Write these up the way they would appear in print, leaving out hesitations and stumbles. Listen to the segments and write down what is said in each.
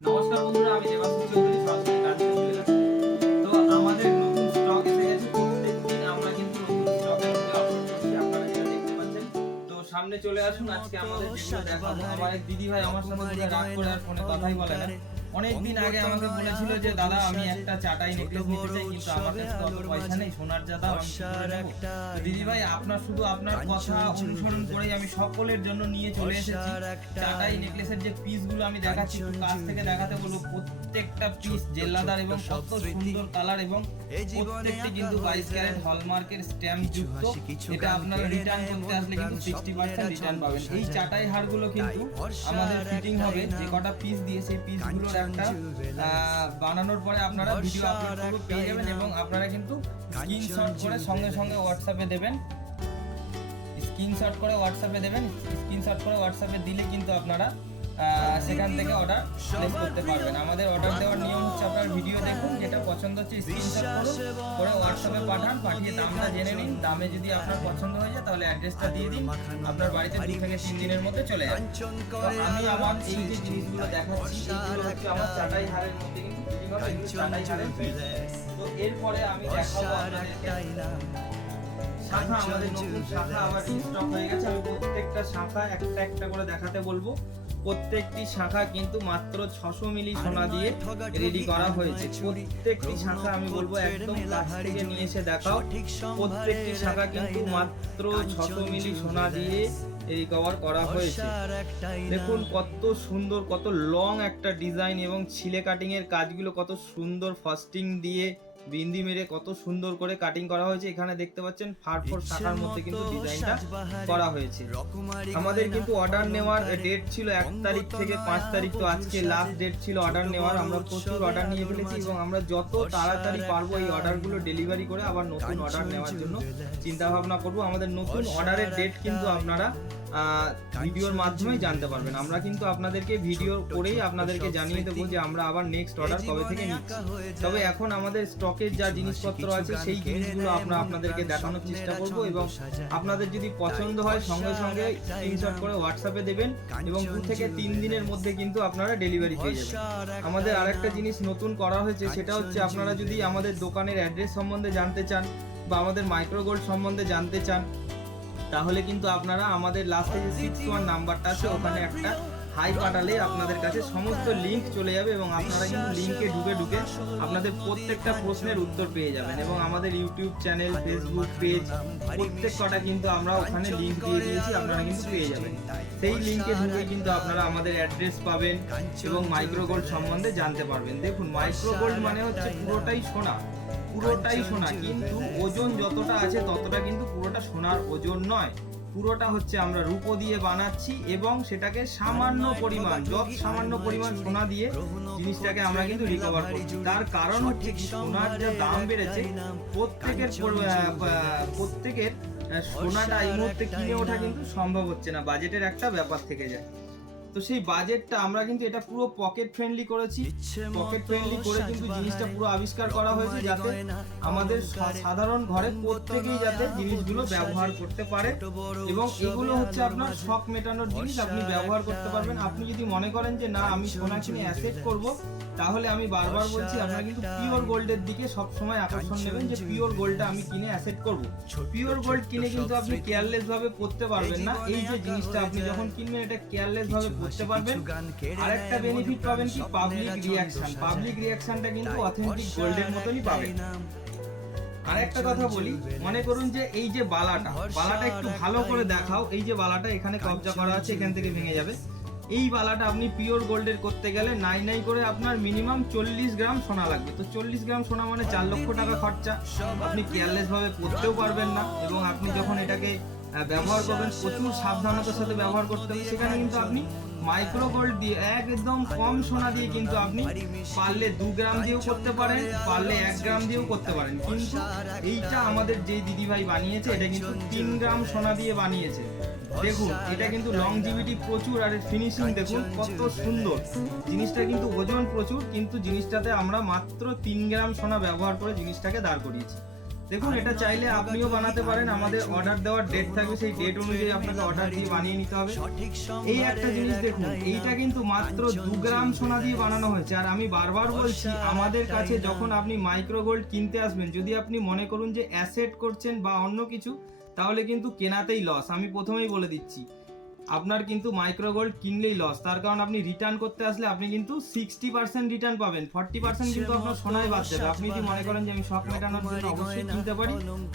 নমস্কার বন্ধুরা, আমি দেবাশিস চৌধুরী সরাসরি কাজ চলে গেছে। তো আমাদের নতুন স্টক এসে গেছে। প্রত্যেকদিন আমরা কিন্তু নতুন স্টকের মধ্যে আপলোড করছি, আপনারা যেটা দেখতে পাচ্ছেন। তো সামনে চলে আসুন, আজকে আমাদের যেগুলো দেখাবো। আমার এক দিদি ভাই আমার সাথে পুরো রাগ করে আর ফোনে কথাই বলে না। অনেকদিন আগে আমাকে বলেছিল যে দাদা আমি একটা চাটাই নেকলেস নিতে চাই, কিন্তু আমার কাছে তো অত পয়সা নেই, সোনার যা দাম আমি কি করে নেবো। তো দিদি ভাই আপনার শুধু আপনার কথা অনুসরণ করেই আমি সকলের জন্য নিয়ে চলে এসেছি চাটাই নেকলেসের যে পিসগুলো আমি দেখাচ্ছি, একটু কাছ থেকে দেখাতে বলবো। প্রত্যেকটা পিস জেল্লাদার এবং কত সুন্দর কালার, এবং প্রত্যেকটি কিন্তু 22 ক্যারেট হলমার্কের স্ট্যাম্প যুক্ত। এটা আপনারা রিটার্ন করতে আসলে কিন্তু 60% রিটার্ন পাবেন। এই চাটাই হারগুলো কিন্তু আমাদের ফিটিং হবে যে কটা পিস দিয়ে, সেই পিসগুলোর একটা বানানোর পরে আপনারা ভিডিও আপলোড করে পেয়ে যাবেন, এবং আপনারা কিন্তু স্ক্রিনশট করে সঙ্গে সঙ্গে হোয়াটসঅ্যাপে দেবেন। স্ক্রিনশট করে হোয়াটসঅ্যাপে দিলে কিন্তু আপনারা সেখান থেকে অর্ডার প্লেস করতে পারবেন। আমাদের অর্ডার দেওয়ার নিয়ম হচ্ছে, আপনার ভিডিও দেখুন, যেটা পছন্দ হচ্ছে স্ক্রিনশট করুন, করে হোয়াটসঅ্যাপে পাঠিয়ে দামটা জেনে নিন। দামে যদি আপনার পছন্দ হয়ে যায় তাহলে অ্যাড্রেসটা দিয়ে দিন, আপনার বাড়িতে 2 থেকে 3 দিনের মধ্যে চলে যাবে। তো আমি আমার এই যে জিনিসগুলো দেখাচ্ছি, এইগুলো হচ্ছে আমার চাটাই হারের মধ্যে কিন্তু ফিটিং হবে, এগুলো চাটাই হারের পিস। তো এরপরে আমি দেখাবো আপনাদেরকে শাখা। আমাদের নতুন শাখা আবার রিস্টক হয়ে গেছে। আমি প্রত্যেকটা শাখা একটা একটা করে দেখাতে বলবো। প্রত্যেকটি শাখা কিন্তু মাত্র 600 মিলি সোনা দিয়ে রেডি করা হয়েছে। প্রত্যেকটি শাখা আমি বলবো একদম কাছ থেকে নিয়ে এসে দেখাও। প্রত্যেকটি শাখা কিন্তু মাত্র 600 মিলি সোনা দিয়ে রিকভার করা হয়েছে। দেখুন কত সুন্দর, কত লং একটা ডিজাইন, এবং ছিলে কাটিং এর কাজগুলো কত সুন্দর, ফাস্টিং দিয়ে বিন্দি মেরে কত সুন্দর করে কাটিং করা হয়েছে। এখানে দেখতে পাচ্ছেন ফারফোর শাখার মধ্যে কিন্তু ডিজাইনটা করা হয়েছে। আমাদের কিন্তু অর্ডার নেওয়ার ডেট ছিল 1 তারিখ থেকে 5 তারিখ, তো আজকে লাস্ট ডেট ছিল অর্ডার নেওয়ার। আমরা প্রচুর অর্ডার নিয়ে ফেলেছি, এবং আমরা যত তাড়াতাড়ি পারবো এই অর্ডারগুলো ডেলিভারি করে আবার নতুন অর্ডার নেওয়ার জন্য চিন্তা ভাবনা করবো। আমাদের নতুন অর্ডারের ডেট কিন্তু আপনারা ভিডিওর মাধ্যমে জানতে পারবেন। আমরা কিন্তু আপনাদেরকে ভিডিও করেই আপনাদেরকে জানিয়ে দেবো যে আমরা আবার নেক্সট অর্ডার কবে থেকে নিচ্ছি। তবে এখন আমাদের স্টকের যা জিনিসপত্র আছে সেই জিনিসগুলো আমরা আপনাদেরকে দেখানোর চেষ্টা করব, এবং আপনাদের যদি পছন্দ হয় সঙ্গে সঙ্গে স্ক্রিনশট করে হোয়াটসঅ্যাপে দেবেন, এবং 2 থেকে 3 দিনের মধ্যে কিন্তু আপনারা ডেলিভারি পেয়ে যাবেন। আমাদের আরেকটা জিনিস নতুন করা হয়েছে, সেটা হচ্ছে আপনারা যদি আমাদের দোকানের অ্যাড্রেস সম্বন্ধে জানতে চান বা আমাদের মাইক্রোগোল্ড সম্বন্ধে জানতে চান, তাহলে কিন্তু আপনারা আমাদের লাস্টে যে 61 নাম্বারটা আছে ওখানে একটা হাই পাঠালে আপনাদের কাছে সমস্ত লিংক চলে যাবে, এবং আপনারা কিন্তু লিংকে ঢুকে আপনাদের প্রত্যেকটা প্রশ্নের উত্তর পেয়ে যাবেন। এবং আমাদের ইউটিউব চ্যানেল, ফেসবুক পেজ প্রত্যেক কটা কিন্তু আমরা ওখানে লিংক দিয়ে দিয়েছি, আপনারা কিন্তু পেয়ে যাবেন। সেই লিংকে ঢুকে কিন্তু আপনারা আমাদের অ্যাড্রেস পাবেন এবং মাইক্রোগোল্ড সম্বন্ধে জানতে পারবেন। দেখুন মাইক্রোগোল্ড মানে হচ্ছে পুরোটাই সোনা, কিন্তু ওজন যতটা আছে ততটা কিন্তু পুরোটা সোনার ওজন নয়। পুরোটা হচ্ছে আমরা রূপো দিয়ে বানাচ্ছি, এবং সেটাকে সামান্য পরিমাণ সোনা দিয়ে জিনিসটাকে আমরা কিন্তু রিকভার করছি। তার কারণ হচ্ছে কি, সোনার যে দাম বেড়েছে, প্রত্যেকের সোনাটা এই মুহূর্তে কিনে ওঠা কিন্তু সম্ভব হচ্ছে না, বাজেটের একটা ব্যাপার থেকে যায়। তো সেই বাজেটটা আমরা কিন্তু এটা পুরো পকেট ফ্রেন্ডলি করেছি। পকেট ফ্রেন্ডলি করে কিন্তু জিনিসটা পুরো আবিষ্কার করা হয়েছে, যাতে আমাদের সাধারণ ঘরে প্রত্যেকেই যাতে জিনিসগুলো ব্যবহার করতে পারে, এবং এগুলো হচ্ছে আপনার শখ মেটানোর জিনিস, আপনি ব্যবহার করতে পারবেন। আপনি যদি মনে করেন যে না আমি সোনা কিনে অ্যাসেট করব, তাহলে আমি বারবার বলছি আপনারা কিন্তু পিওর গোল্ডের দিকে সব সময় আকর্ষণ নেবেন, যে পিওর গোল্ডটা আমি কিনে অ্যাসেট করব। পিওর গোল্ড কিনে কিন্তু আপনি কেয়ারলেস ভাবে পড়তে পারবেন না। এই যে জিনিসটা আপনি যখন কিনবেন এটা কেয়ারলেস ভাবে পড়তে পারবেন। আরেকটা বেনিফিট পাবেন কি, পাবলিক রিঅ্যাকশনটা কিন্তু অথেন্টিক গোল্ডের মতনই পাবেন। আরেকটা কথা বলি, মনে করুন যে এই যে বালাটা একটু ভালো করে দেখাও। এই যে বালাটা এখানে কবজা করা আছে, এখান থেকে ভেঙে যাবে। এই বালাটা আপনি পিওর গোল্ডের করতে গেলে নাই করে আপনার মিনিমাম 40 গ্রাম সোনা লাগবে। তো 40 গ্রাম সোনা মানে 4 লক্ষ টাকা খরচা। আপনি কেয়ারলেস ভাবে পড়তেও পারবেন না, এবং আপনি যখন এটাকে ব্যবহার করবেন প্রচুর সাবধানতার সাথে ব্যবহার করতে হবে। সেখানে কিন্তু আপনি মাইক্রো গোল্ড দিয়ে একদম কম সোনা দিয়ে কিন্তু আপনি পারলে 2 গ্রাম দিয়েও করতে পারেন, পারলে 1 গ্রাম দিয়েও করতে পারেন। কিন্তু এইটা আমাদের যে দিদিভাই বানিয়েছে, এটা কিন্তু 3 গ্রাম সোনা দিয়ে বানিয়েছে। দেখুন এটা কিন্তু লংজিভিটি প্রচুর, আর ফিনিশিং দেখুন কত সুন্দর। জিনিসটা কিন্তু ওজন প্রচুর, কিন্তু জিনিসটাতে আমরা মাত্র 3 গ্রাম সোনা ব্যবহার করে জিনিসটাকে দাঁড় করিয়েছি। দেখুন এটা চাইলে আপনিও বানাতে পারেন, আমাদের অর্ডার দেওয়ার ডেট থাকবে, সেই ডেট অনুযায়ী আপনাকে অর্ডার দিয়ে বানিয়ে নিতে হবে। এই একটা জিনিস দেখুন, এইটা কিন্তু মাত্র 2 গ্রাম সোনা দিয়ে বানানো হয়েছে। আর আমি বারবার বলছি, আমাদের কাছে যখন আপনি মাইক্রো গোল্ড কিনতে আসবেন, যদি আপনি মনে করুন যে অ্যাসেট করছেন বা অন্য কিছু, তাহলে কিন্তু কেনাতেই লস। আমি প্রথমেই বলে দিচ্ছি, আপনার কিন্তু মাইক্রো গোল্ড কিনলেই লস। তার কারণ আপনি রিটার্ন করতে আসলে আপনি কিন্তু 60% রিটার্ন পাবেন, 40% কিন্তু আপনার সোনায় বাদ যাবে। আপনি যদি মনে করেন যে আমি শখ মেটানোর জন্য অবশ্যই কিনতে পারি,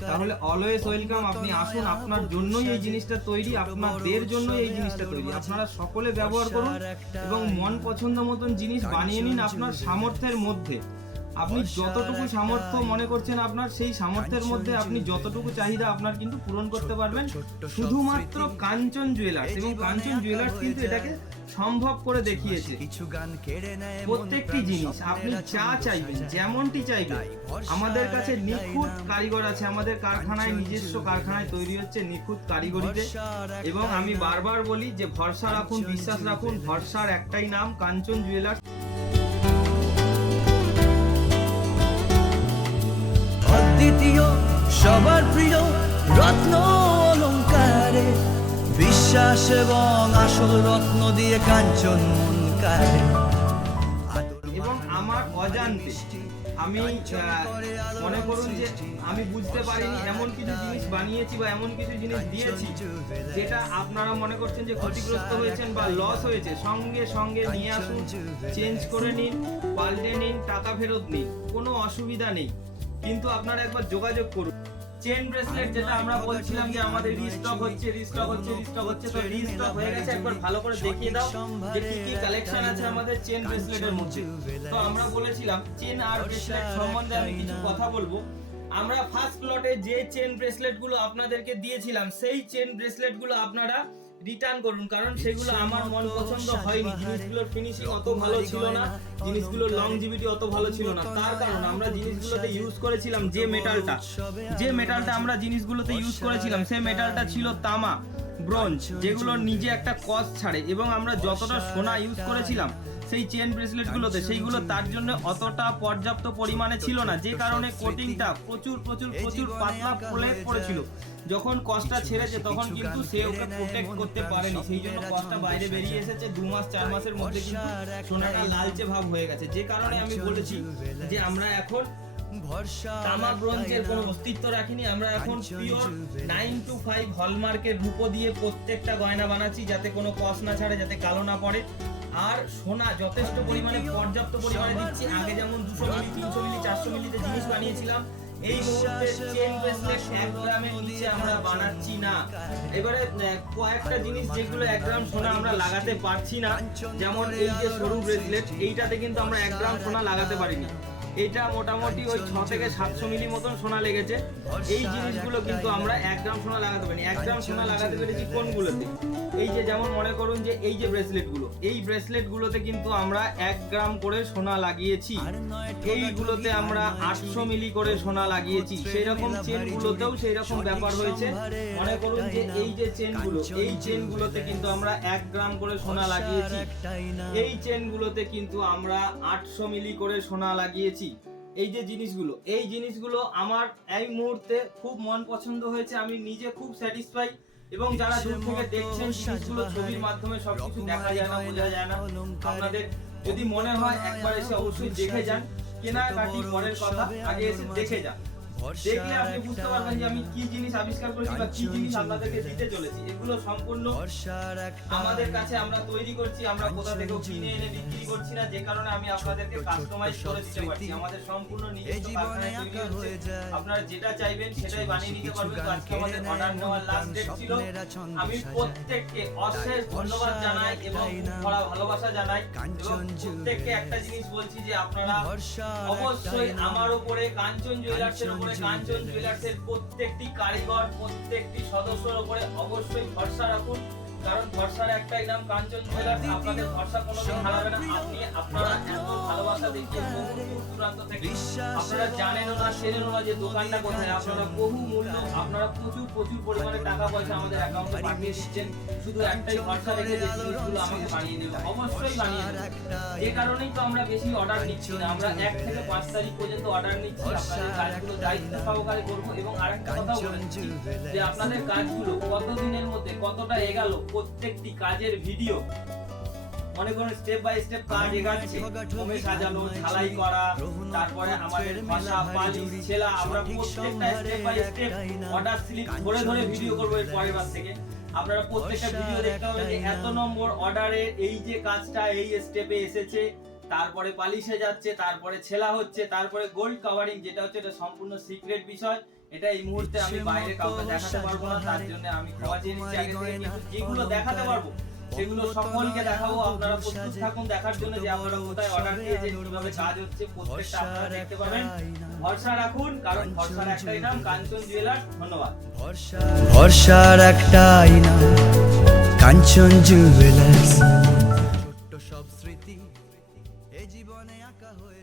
তাহলে অলওয়েজ ওয়েলকাম। আপনি আসুন, আপনার জন্যই এই জিনিসটা তৈরি, আপনাদের জন্যই এই জিনিসটা তৈরি। আপনারা সকলে ব্যবহার করুন এবং মন পছন্দ মতন জিনিস বানিয়ে নিন আপনার সামর্থ্যের মধ্যে। আপনি যতটুকু সামর্থ্য মনে করছেন আপনার, সেই সামর্থ্যের মধ্যে আপনি যতটুকু চাহিদা আপনার কিন্তু পূরণ করতে পারবেন শুধুমাত্র কাঞ্চন জুয়েলার্স। এবং কাঞ্চন জুয়েলার্স কিন্তু এটাকে সম্ভব করে দেখিয়েছে। প্রত্যেকটি জিনিস আপনি যা চাইবেন, যেমনটি চাইবেন, আমাদের কাছে নিখুঁত কারিগর আছে। আমাদের কারখানায়, নিজস্ব কারখানায় তৈরি হচ্ছে নিখুঁত কারিগরিতে। এবং আমি বারবার বলি যে ভরসা রাখুন, বিশ্বাস রাখুন, ভরসার একটাই নাম, কাঞ্চন জুয়েলার্স। অদ্বিতীয়, সবার প্রিয় রত্ন অলংকারে, বিশ্বাস এবং আসল রত্ন দিয়ে কাঞ্চন মন কারে। এবং আমার অজান্তে আমি মনে করুন যে আমি বুঝতে পারিনি এমন কিছু জিনিস বানিয়েছি বা এমন কিছু জিনিস দিয়েছি যেটা আপনারা মনে করছেন যে ক্ষতিগ্রস্ত হয়েছেন বা লস হয়েছে, সঙ্গে সঙ্গে নিয়ে আসুন, চেঞ্জ করে নিন, পাল্টে নিন, টাকা ফেরত নিন, কোনো অসুবিধা নেই। কিন্তু আপনারা একবার যোগাযোগ করুন। চেন ব্রেসলেট যেটা আমরা বলছিলাম যে আমাদের রিস্টক হচ্ছে, তো রিস্টক হয়ে গেছে। একবার ভালো করে দেখিয়ে দাও যে কি কি কালেকশন আছে আমাদের চেন ব্রেসলেটের মধ্যে। তো আমরা বলেছিলাম চেন আর ব্রেসলেট সম্বন্ধে আমি কিছু কথা বলবো। আমরা ফার্স্ট প্লটে যে চেন ব্রেসলেট গুলো আপনাদেরকে দিয়েছিলাম, সেই চেন ব্রেসলেট গুলো আপনারা রিটার্ন করুন, কারণ সেগুলো আমার মন পছন্দ হয়নি। জিনিসগুলোর ফিনিশিং অত ভালো ছিল না, জিনিসগুলোর লংজিভিটি অত ভালো ছিল না। তার কারণ আমরা জিনিসগুলোতে ইউজ করেছিলাম যে মেটালটা আমরা জিনিসগুলোতে ইউজ করেছিলাম, সেই মেটালটা ছিল তামা, ব্রোঞ্জ, যেগুলো নিজে একটা কস্ট ছাড়ে। এবং আমরা যতটা সোনা ইউজ করেছিলাম সেই চেন ব্রেসলেট গুলোতে, সেইগুলো তার জন্য অতটা পর্যাপ্ত পরিমাণে ছিল না, যে কারণে কোটিংটা প্রচুর পাতলা পড়েছিল। যখন কস্টটা ছেড়েছে তখন কিন্তু সে ওকে প্রোটেক্ট করতে পারেনি, সেই জন্য কস্টটা বাইরে বেরিয়ে এসেছে। 2 মাস 4 মাসের মধ্যে কিন্তু সোনাটা লালচে ভাব হয়ে গেছে। যে কারণে আমি বলেছি যে আমরা এখন তামা ব্রোঞ্জের কোনো অস্তিত্ব রাখিনি, আমরা এখন পিওর 9 to 5 হলমার্কের রূপো দিয়ে প্রত্যেকটা গয়না বানাচ্ছি, যাতে কোনো কস্ট না ছাড়ে, যাতে কালো না পড়ে। আর সোনা যথেষ্ট পরিমাণে, পর্যাপ্ত পরিমাণে দিচ্ছি। আগে যেমন 200 মিলি, 300 মিলি, 400 মিলিতে জিনিস বানিয়েছিলাম, এই মুহূর্তে চেন ব্রেসলেট 1 গ্রামের নিচে আমরা বানাচ্ছি না। এবারে কয়েকটা জিনিস যেগুলো 1 গ্রাম সোনা আমরা লাগাতে পারছি না, যেমন এই যে সরু ব্রেসলেট, এইটাতে কিন্তু আমরা 1 গ্রাম সোনা লাগাতে পারিনি। এটা মোটামুটি ওই 6 থেকে 700 মিলি মতন সোনা লেগেছে। এই জিনিসগুলো কিন্তু আমরা 1 গ্রাম সোনা লাগাতে পারিনি। 1 গ্রাম সোনা লাগাতে পেরেছি কোনগুলোতে? এই যে যেমন মনে করুন যে এই যে ব্রেসলেটগুলো, এই ব্রেসলেটগুলোতে কিন্তু আমরা 1 গ্রাম করে সোনা লাগিয়েছি। এইগুলোতে আমরা 800 মিলি করে সোনা লাগিয়েছি। সেই রকম চেনগুলোতেও সেই রকম ব্যাপার হয়েছে। মনে করুন যে এই যে চেনগুলো, এই চেনগুলোতে কিন্তু আমরা 1 গ্রাম করে সোনা লাগিয়েছি। এই চেনগুলোতে কিন্তু আমরা 800 মিলি করে সোনা লাগিয়েছি। এই যে জিনিসগুলো, এই জিনিসগুলো আমার এই মুহূর্তে খুব মন পছন্দ হয়েছে। আমি নিজে খুব স্যাটিসফাই। এবং যারা দূর থেকে দেখছেন, জিনিসগুলো ছবির মাধ্যমে সবকিছু দেখা যায় না, বোঝা যায় না। আপনাদের যদি মনে হয় একবার এসে অবশ্যই দেখে যান। কেনাকাটি পরের কথা, আগে এসে দেখে যান। দেখলে আপনি বুঝতে পারবেন যে আমি কি জিনিস আবিষ্কার করেছি বা কি জিনিস আপনাদেরকে দিতে চলেছি। এগুলো সম্পূর্ণ আমাদের কাছে আমরা তৈরি করছি, আমরা কোথা থেকে কিনে এনে বিক্রি করছি না, যে কারণে আমি আপনাদেরকে কাস্টমাইজ করে দিতে পারছি। আমাদের সম্পূর্ণ নিজস্ব কারখানায় তৈরি হচ্ছে। আপনারা যেটা চাইবেন সেটাই বানিয়ে নিতে পারবেন। আজকে আমাদের অর্ডার নেওয়ার লাস্ট ডেট ছিল। আমি প্রত্যেককে অশেষ ধন্যবাদ জানাই এবং ভরা ভালোবাসা জানাই। এবং প্রত্যেককে একটা জিনিস বলছি যে আপনারা অবশ্যই আমার উপরে, কাঞ্চন জুয়েলার্সের উপরে, কাঞ্চন জুয়েলার্সের প্রত্যেকটি কারিগর, প্রত্যেকটি সদস্যের উপরে অবশ্যই ভরসা রাখুন, কারণ ভরসার একটাই নাম কাঞ্চন জুয়েলার্স। আপনাদের ভরসা কোনোদিন হারাবে না। আপনারা এত ভালোবাসা দেখিয়ে প্রান্ত থেকে। আপনারা জানেনও না, চেনেনও না যে দোকানটা কোথায়। আপনারা বহু মূল্য, আপনারা প্রচুর পরিমাণে টাকা পয়সা আমাদের অ্যাকাউন্টে পাঠিয়ে দিচ্ছেন, শুধু একটাই ভরসা রেখে যে জিনিসগুলো আমাকে বানিয়ে দেবে। অবশ্যই বানিয়ে দেবে। যে কারণেই তো আমরা বেশি অর্ডার নিচ্ছি না। আমরা 1 থেকে 5 তারিখ পর্যন্ত অর্ডার নিচ্ছি, আপনাদের কাজগুলো দায়িত্ব সহকারে করবো। এবং আরেকটা কথা বলেছি যে আপনাদের কাজগুলো কত দিনের মধ্যে কতটা এগালো, প্রত্যেকটি কাজের ভিডিও মনে করুন স্টেপ বাই স্টেপ কাজ এগাচ্ছে, কমে সাজানো, ঝালাই করা, তারপরে আমাদের ভাষা, পালিশ, ছেলা, আমরা প্রত্যেকটা step by step order slip ধরে ভিডিও করবো এর পরের বার থেকে। আপনারা প্রত্যেকটা ভিডিও দেখতে হবে যে এত নম্বর অর্ডারে এই যে কাজটা এই স্টেপে এসেছে, তারপরে পালিশে যাচ্ছে, তারপরে ছেলা হচ্ছে, তারপরে গোল্ড কভারিং, যেটা হচ্ছে এটা সম্পূর্ণ সিক্রেট বিষয়। এটা এই মুহূর্তে আমি বাইরে কাউকে দেখাতে পারবো না, তার জন্য আমি ক্ষমা চেয়ে নিচ্ছি আগে থেকে। কিন্তু যেগুলো দেখাতে পারবো সেগুলো সকলকে দেখাবো। আপনারা প্রস্তুত থাকুন দেখার জন্য যে আপনারা কোথায় অর্ডার দিয়েছেন, কিভাবে কাজ হচ্ছে, প্রত্যেকটা আপনারা দেখতে পাবেন। ভরসা রাখুন, কারণ ভরসার একটাই নাম কাঞ্চন জুয়েলার্স। ধন্যবাদ। ভরসার একটাই নাম কাঞ্চন জুয়েলার্স। ছোট্ট সব স্মৃতি এ জীবনে আঁকা হয়ে